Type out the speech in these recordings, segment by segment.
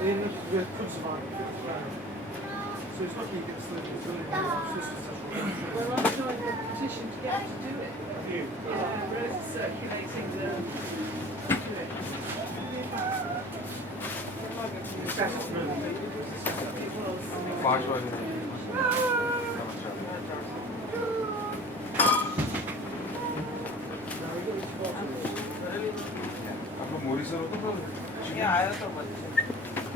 with food survival. So it's lucky you get the Well, I'm trying the petition to get to do it. you. Yeah, Rose circulating the. पाँच वाले आपको मोरी सर होता था આયો તો બચ્ચો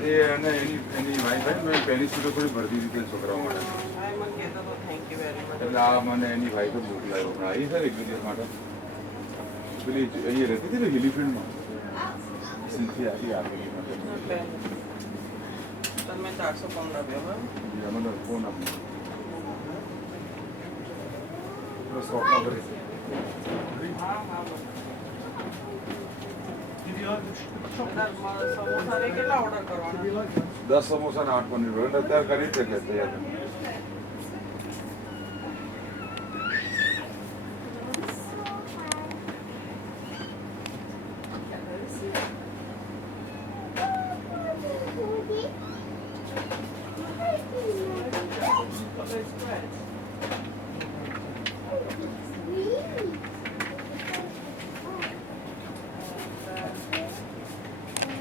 એ અને એની વાઈફ મેં પેનિસિલિન થોડી ભરતી હતી છોકરાઓ માટે આ મને કહેતો તો થેન્ક યુ વેરી મચ એટલે આ મને એની વાઈફ જ મોકલાયો હમણાં આવી સર એક દિવસ માટે પેલી અહીંયા રહેતી હતી ને હિલીફિલ્ડમાં સિંથી આવી આપેલી માટે તમે 400 પાઉન્ડ આપ્યો બરાબર મને ફોન આપ્યો સ્ટોકમાં ભરી હા હા Did you like the chocolate? સમોસાને કેટલા ઓર્ડર કરવાના Did you like that? 10 સમોસા ને 8 પનીર રોલ અત્યારે કરી જ છે તૈયાર